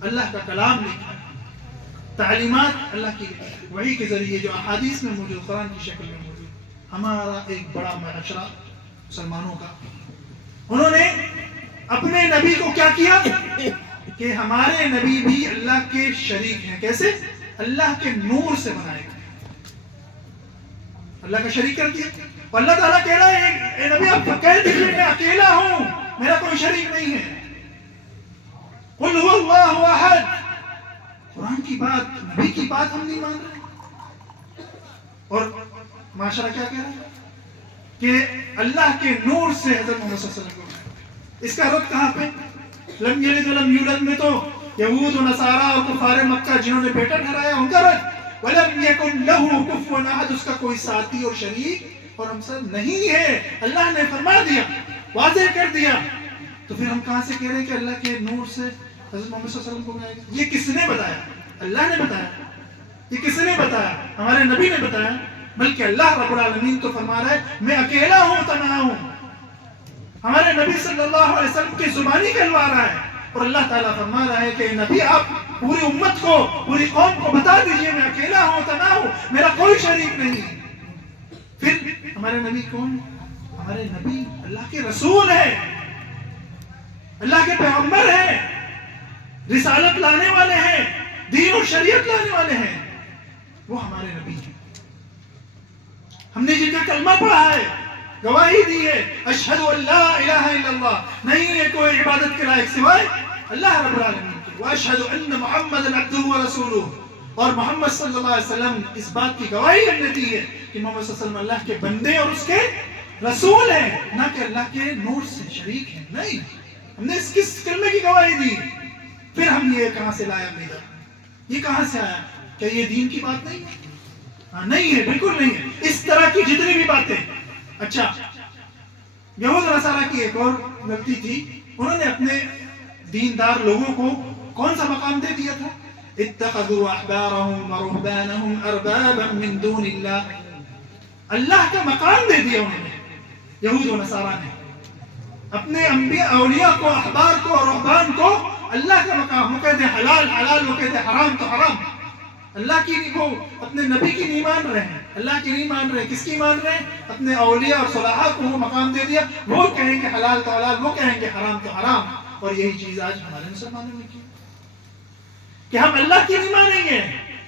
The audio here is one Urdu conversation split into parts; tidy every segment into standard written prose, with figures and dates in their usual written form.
اللہ کا کلام لکھا ہے، تعلیمات اللہ کی وحی کے ذریعے جو احادیث میں موجود، قرآن کی شکل میں موجود. ہمارا ایک بڑا معاشرہ مسلمانوں کا، انہوں نے اپنے نبی کو کیا کیا کہ ہمارے نبی بھی اللہ کے شریک ہیں. کیسے؟ اللہ کے نور سے بنائے گئے، اللہ کا شریک کر دیا. اور اللہ تعالیٰ کہہ رہا ہے اے نبی آپ کہہ دیجئے میں اکیلا ہوں، میرا کوئی شریک نہیں ہے. قل هو اللہ احد. قرآن کی بات، نبی کی بات ہم نہیں مان رہے. اور معاشرہ کیا کہہ رہا ہے کہ اللہ کے نور سے حضرت محمد صلی اللہ علیہ وسلم کو. اس کا رد کہاں پہ؟ لم یلد ولم یولد میں تو یہود و نصارہ اور کفار مکہ جنہوں نے بیٹا ٹھہرایا ان کا رد. وَلَمْ يَكُنْ لَهُ كُفُوًا أَحَدٌ، اس کا کوئی ساتھی اور شریک اور ہم سب نہیں ہے. اللہ نے فرما دیا، واضح کر دیا. تو پھر ہم کہاں سے کہہ رہے ہیں کہ اللہ کے نور سے حضرت محمد صلی اللہ علیہ وسلم کو بنایا گیا؟ یہ کس نے بتایا؟ اللہ نے بتایا. یہ کس نے بتایا؟ ہمارے نبی نے بتایا. بلکہ اللہ رب العالمین تو فرما رہا ہے میں اکیلا ہوں، تنہا ہوں. ہمارے نبی صلی اللہ علیہ وسلم کی زبانی کہلوا رہا ہے. اور اللہ تعالیٰ فرما رہا ہے کہ نبی آپ پوری امت کو، پوری قوم کو بتا دیجئے میں اکیلا ہوں، تنہا ہوں، میرا کوئی شریک نہیں. پھر ہمارے نبی کون؟ ہمارے نبی اللہ کے رسول ہے، اللہ کے پیغمبر ہیں، رسالت لانے والے ہیں، دین و شریعت لانے والے ہیں. وہ ہمارے نبی ہیں. ہم نے جن کا کلمہ پڑھا ہے، گواہی دی ہے اشہد ان لا الہ الا اللہ، نہیں ہے کوئی عبادت کے لائق سوائے اللہ رب العالمین کی، واشہد ان محمدا عبدہ ورسولہ، اور محمد صلی اللہ علیہ وسلم اس بات کی گواہی ہم نے دی ہے کہ محمد صلی اللہ علیہ وسلم اللہ کے بندے اور اس کے رسول ہیں، نہ کہ اللہ کے نور سے شریک ہیں. نہیں، ہم نے اس کس کلمے کی گواہی دی. پھر ہم یہ کہاں سے لایا میرا؟ یہ کہاں سے آیا؟ کیا یہ دین کی بات نہیں ہے؟ نہیں ہے، بالکل نہیں ہے. اس طرح کی جتنی بھی باتیں. اچھا، یہود و نصارہ کی ایک اور غلطی تھی، انہوں نے اپنے دیندار لوگوں کو کون سا مقام دے دیا تھا؟ اتخذوا احبارهم ورهبانهم اربابا من دون اللہ. اللہ کا مقام دے دیا انہوں نے، یہود و نصارہ نے اپنے انبیاء اولیاء کو، احبار کو اور رہبان کو اللہ کا مقام. وہ کہتے ہیں حلال حلال، وہ کہتے ہیں حرام تو حرام. اللہ کی نہیں، وہ اپنے نبی کی نہیں مان رہے ہیں، اللہ کی نہیں مان رہے. کس کی مان رہے ہیں؟ اپنے اولیاء اور صلاحہ کو وہ مقام دے دیا. وہ کہیں گے حلال تو حلال، وہ کہیں گے حرام تو حرام. اور یہی چیز آج ہمارے مسلمانوں میں کی کہ ہم اللہ کی نہیں مانیں گے،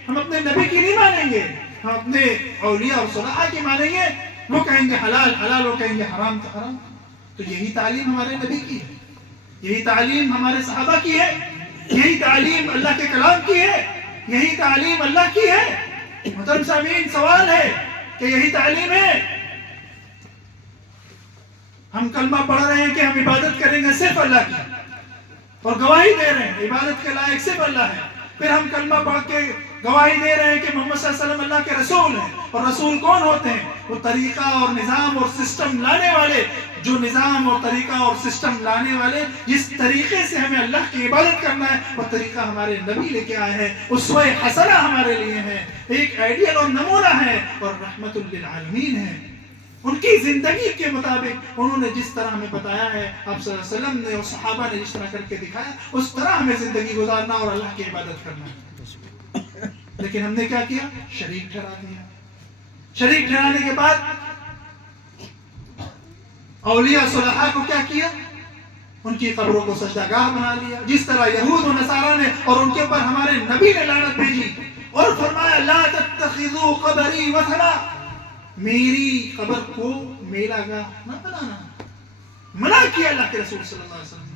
ہم اپنے نبی کی نہیں مانیں گے، ہم اپنے اولیاء اور صلاحہ کی مانیں گے. وہ کہیں گے حلال حلال، وہ کہیں گے حرام تو حرام. تو یہی تعلیم ہمارے نبی کی ہے، یہی تعلیم ہمارے صحابہ کی ہے، یہی تعلیم اللہ کے کلام کی ہے، یہی تعلیم اللہ کی ہے. محترم سامعین، سوال ہے کہ یہی تعلیم ہے؟ ہم کلمہ پڑھ رہے ہیں کہ ہم عبادت کریں گے صرف اللہ کی، اور گواہی دے رہے ہیں عبادت کے لائق صرف اللہ ہے. پھر ہم کلمہ پڑھ کے گواہی دے رہے ہیں کہ محمد صلی اللہ علیہ وسلم اللہ کے رسول ہیں. اور رسول کون ہوتے ہیں؟ وہ طریقہ اور نظام اور سسٹم لانے والے، جو نظام اور طریقہ اور سسٹم لانے والے، جس طریقے سے ہمیں اللہ کی عبادت کرنا ہے وہ طریقہ ہمارے نبی لے کے آئے ہیں. اسوہ حسنہ ہمارے لیے ہیں، ایک آئیڈیل اور نمونہ ہے، اور رحمت للعالمین ہے. ان کی زندگی کے مطابق انہوں نے جس طرح ہمیں بتایا ہے، آپ صلی اللہ علیہ وسلم نے اور صحابہ نے جس طرح کر کے دکھایا، اس طرح ہمیں زندگی گزارنا اور اللہ کی عبادت کرنا ہے. لیکن ہم نے کیا کیا؟ شریک ٹھہرا دیا. شریک ٹھہرانے کے بعد اولیاء صلحاء کو کیا کیا؟ ان کی قبروں کو سجدہ گاہ بنا لیا، جس طرح یہود و نصارہ نے. اور ان کے اوپر ہمارے نبی نے لعنت بھیجی اور فرمایا لا تتخذوا قبری وثنا، میری قبر کو میلا گاہ نہ بنانا. منع کیا اللہ کے رسول صلی اللہ علیہ وسلم.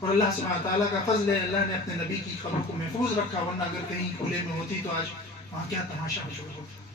اور اللہ سبحانہ تعالیٰ کا فضل ہے، اللہ نے اپنے نبی کی قبر کو محفوظ رکھا، ورنہ اگر کہیں کھلے میں ہوتی تو آج وہاں کیا تماشا شروع ہوتا.